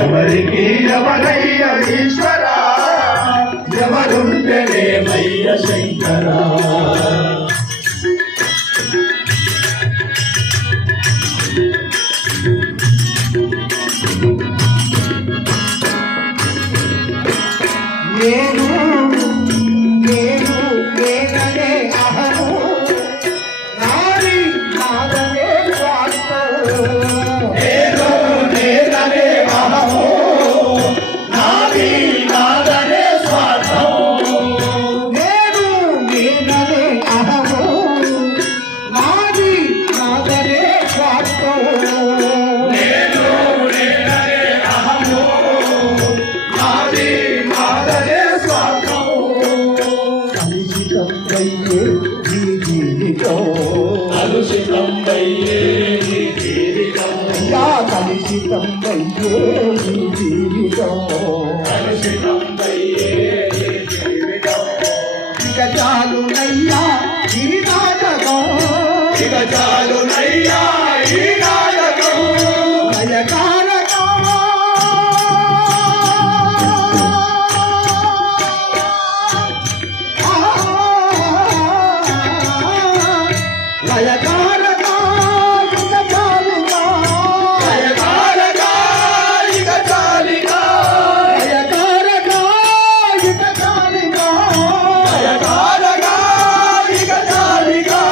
ఎవరికి ఎవరయ్య ఈశ్వర, ఎవరుంటేనేమయ్య శంకర. నేను నేను నేననే అహము, నాది నాదనే స్వార్థం. నేను నేననే అహము, నాది నాదనే స్వార్థం. నేను నేననే అహము, నాది నాదనే స్వార్థం. నేను నేననే అహము, నాది నాదనే స్వార్థం. కలుషితం అయ్యే నీ జీవితం, కలుషితం అయ్యే నీ జీవితం. కలుషితం అయ్యే నీ జీవితం. కలుషితం అయ్యే నీ జీవితం. ఇక చాలునయ్యా ఈ నాటకం, ఇక చాలునయ్యా ఈ నాటకం. లయకారకం. లయకారక ఇక చాలుగా, లయకారక ఇక చాలిగా, లయకారక ఇక చాలుగా. లయకారక ఇక చాలిగా.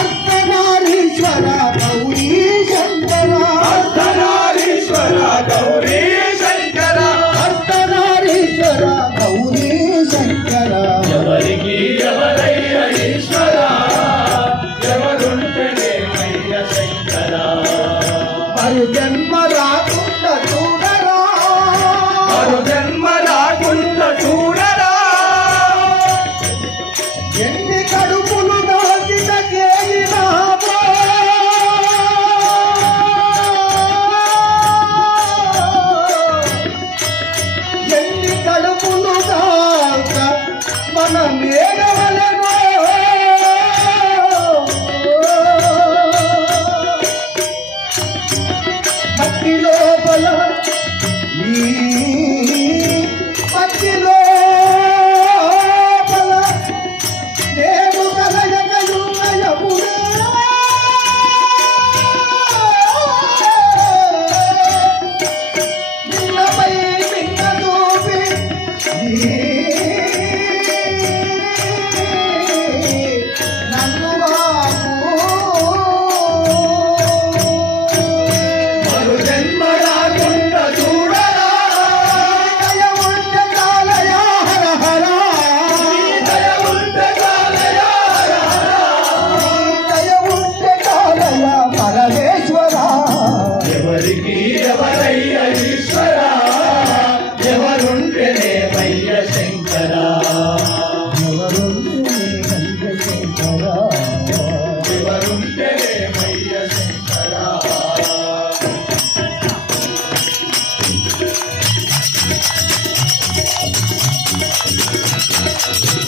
అర్ధనారీశ్వర గౌరీ శంకర, అర్ధనారీశ్వర గౌరీ శంకర. అర్ధనారీశ్వర గౌరీ శంకర. ఎవరికి ఎవరయ్య ఈశ్వర, ఎవరుంటేనేమయ్య శంకర. మరు జన్మ రాకుండా చూడరా, మరు జన్మ రాకుండా చూడరా. ఎన్ని కడుపులు దాచిన కేయినామో, ఎన్ని కడుపులు దాక మన మేఘవలెనో. మట్టి లోపల ఈ మట్టి లోపల నేను కలయకయున్నయమునే. నిన్నపై నిన్న చూపి నన్ను మరు జన్మ రాకుండా చూడరా. దయ ఉంటే చాలయా హర హర, దయ ఉంటే చాలయా హర హర. దయ ఉంటే చాలయా పరమేశ్వర. ఎవరికి ఎవరయ్య ఈశ్వర, ఎవరుంటేనేమయ్య శంకర. ఎవరుంటేనేమయ్య శంకర.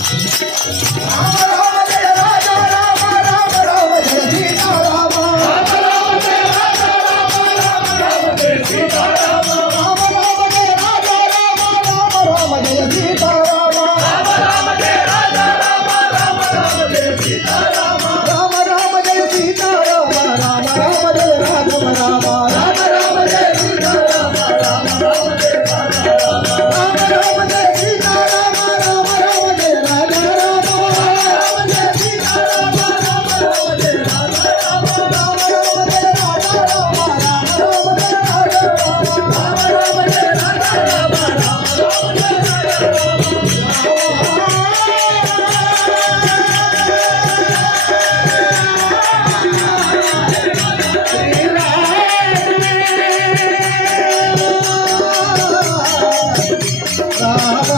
రామ రామ జయ రాజ రామ, రామ రామ జయ సీతారామ. రామ రామ జయ రాజ రామ, రామ రామ జయ సీతారామ. రామ రామ జయ రాజ రామ, రామ రామ జయ సీతారామ. రామ రామ జయ రాజ రామ, రామ రామ జయ సీతారామ. రామ రామ జయ సీతారామ, రామ రామ జయ రాఘవ రామ. రామ రామ జయ సీతారామ, రామ రామ జయ సీతారామ. రామ రామ జయ సీతారామ, రామ రామ జయ రాజ రామ. రామ జయ సీతారామ, రామ రామ జయ రాజ రామ. రామ రామ జయ రాజ రామ, రామ రామ జయ రాజ రామ. రామ రామ జయ రాజ రామ, రామ రామ జయ రాజ రామ